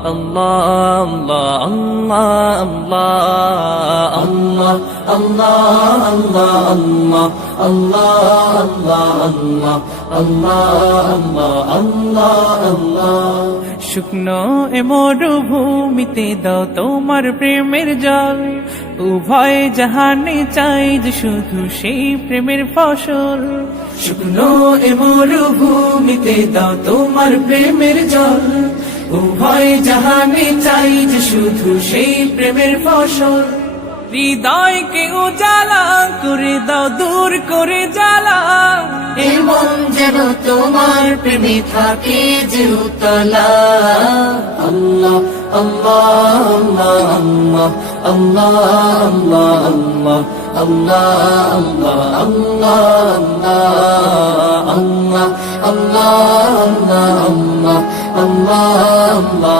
Allah Allah Allah Allah Allah Allah Allah Allah Allah শুকনো এ মরুভূমিতে দাও তোমার প্রেমের জল উভয় জাহানে চাই যে শুধু সেই প্রেমের ফসল শুকনো এ মরুভূমিতে দাও তোমার প্রেমের জল উভয় জাহানে চাই যে শুধু সেই প্রেমের ফসল হৃদয়কে উজালা করে দাও দূর করে জ্বালা এমন যেন তোমার প্রেমে থাকে যে উতলা আল্লাহ আল্লাহ আল্লাহ আল্লাহ আল্লাহ আল্লাহ আল্লাহ আল্লাহ আল্লাহ আল্লাহ আল্লাহ আল্লাহ আল্লাহ